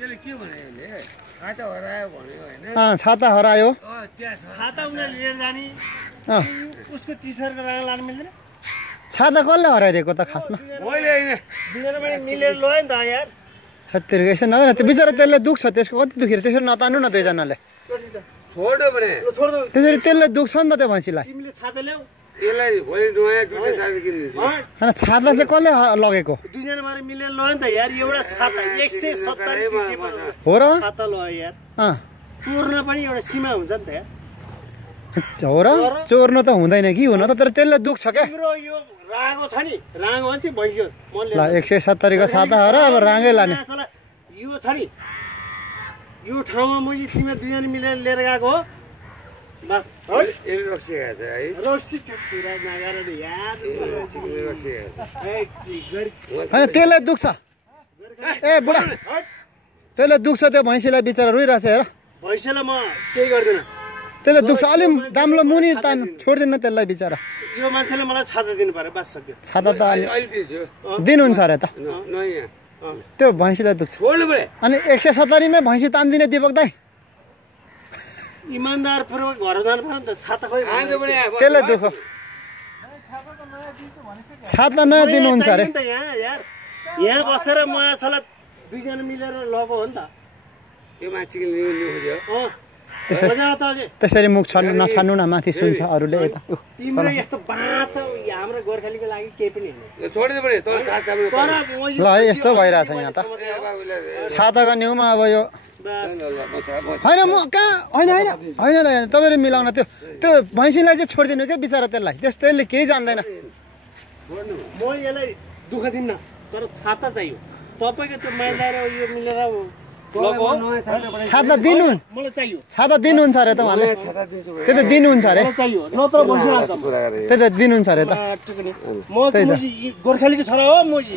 यसले के भने यसले छाता हरायो भन्यो हैन छाता हरायो छाता उनीहरूले लिएर जाने उसको टी-सर्टको रङ लान मिल्दैन छाता कसले हराइदिएको त खासमा मैले हैन दुईजना पनि मिलेर लयो नि त यार हत्तेरी यसो नगर्न त्यो बिचरा त्यसले दुख्छ त्यसको कति दुखेर त्यसरी नतान्नु न दुईजनाले छोड्यो भने छोड्दो त्यसरी त्यसले दुख्छ नि त त्यो भैँसीलाई तिमीले छाता ल्याऊ यसलाई भोलि नयाँ दुईटा छाता किन्नु होइन छाता चाहिँ कसले लगेको दुईजना मारे मिलेर लयो नि त यार एउटा छाता 170 हो र छाता लयो यार चोर्न पनि एउटा सीमा हुन्छ नि त यार हो र चोर्नु त हुँदैन कि हुन त तर त्यसले दुख्छ क्या तिम्रो यो रागो छ नि रागो भन्छ भइसक्यो ल 170 को छाता हो र अब रागै लाने यो छ नि यो ठाउँमा मैले तिमी दुईजना मिलेर लिएर गएको हो बस यसले रक्सी खाएछ है रक्सीको कुरा नगर नि यार रक्सी खाएछ होइन त्यसलाई दुख्छ ए बुढा त्यसले दुख्छ त्यो भैँसीलाई बिचरा रोइरहेछ हेर भैँसीलाई म केही गर्दिनँ त्यसले दुख्छ अलि दाम्लो मुनि तान छोड्दिन त्यसलाई बिचरा यो मान्छेले मलाई छाता दिनु पर्यो बस सक्यो छाता त अहिले दिन्छु दिनुहुन्छ अरे त नयाँ त्यो भैँसीलाई दुख्छ छोड्नु पर्यो अनि 170 मै भैँसी तान्दिने दिपक दाइ इमानदार पूर्वक घर जानु पर्यो नि त छाता खोइ त्यसले दुख छाता नयाँ दिनुहुन्छ अरे यहाँ बसेर म यसलाई दुईजना मिलेर लगो हो नि त यो मान्छेले लिनु खोज्यो त्यसरी मुख छान्नु नछान्नु न माथि सुन्छ अरूले यता तिम्रो यस्तो बात हाम्रो गोर्खालीको लागि केही पनि होइन छोडिदिनु पर्यो तल छातामा ल है यस्तो भइरहेछ यहाँ त छाताको न्युमा अब यो होइन म कहाँ होइन होइन होइन त तपाईँले मिलाउन त्यो त्यो भैँसीलाई चाहिँ छोडिदिनु क्या बिचरा त्यसलाई त्यसले केही जान्दैन म यसलाई दुःख दिन्न तर छाता चाहियो तपाईँको त्यो माइला र यो मिलेर छाता दिनु मलाई चाहियो छाता दिनुहुन्छ अरे त उहाँले त्यो त दिनुहुन्छ अरे चाहियो नत्र बसिरहेको त्यही त दिनुहुन्छ अरे त म गोर्खालीको छोरा हो मोजी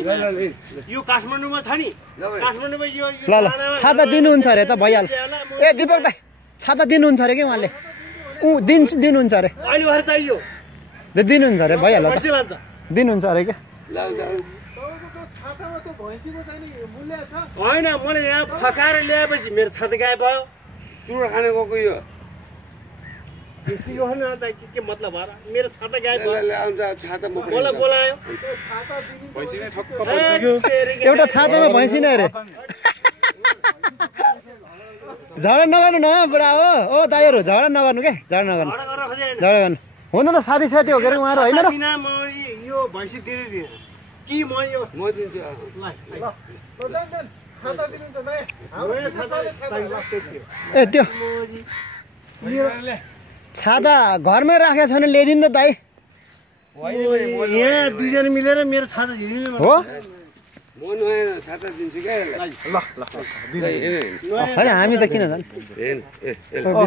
यो काठमाडौँमा छ नि काठमाडौँमा यो ल ल छाता दिनुहुन्छ अरे त भइहाल्छ ए दिपक दाइ छाता दिनुहुन्छ अरे कि उहाँले दिनुहुन्छ अरे अहिले भएर चाहियो दिनुहुन्छ अरे भइहाल्छ दिनुहुन्छ अरे क्या होइन मैले यहाँ फकाएर ल्याएपछि मेरो छाता गायब भयो चुरो खाने गएको यो के मतलब भएर मेरो छाता गायब भयो छाता मलाई बोलायो एउटा छातामा भैँसी नै अरे झगडा नगर्नु न बुढा हो ओ दाइहरू झगडा नगर्नु के झगडा नगर्नु झगडा गर्नु हुनु त साथी साथी हो के अरे उहाँहरू होइन र यो भैँसी दिँदै कि म यो म दिन्छु ए त्यो छाता घरमै राखेको छ भने ल्याइदिनु त दाइ यहाँ दुईजना मिलेर मेरो छाता झिल्नु हो म नयाँ छाता दिन्छु क्या होइन हामी त किन जानु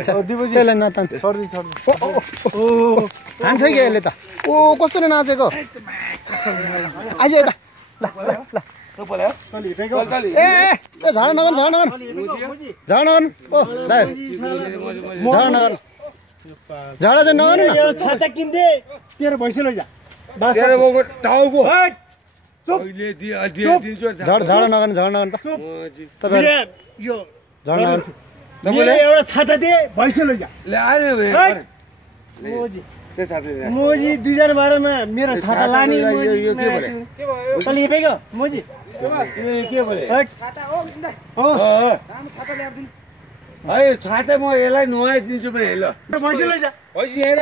त्यसलाई नतान खान्छ कि यसले त ओ कस्तो नाचेको आज यता ल ए झगडा नगर्नु झगडा नगर्नु ओ दाइ झगडा नगर्नु झगडा चाहिँ नगर्नु न छाता किन्थे तेरो भैँसी लैजा तेरो बाउको टाउको झगडा नगर्नु त तपाईँ यो झगडा नगर्नु तपाईँले एउटा छाता दिए भैँसी लैजा मोजी दुईजना बारेमा मेरो छाता लाने तल हेपेको मोजी के बोले छाता म यसलाई नुहाइ दिन्छु भने ल भैँसी लैजा भैँसी हेर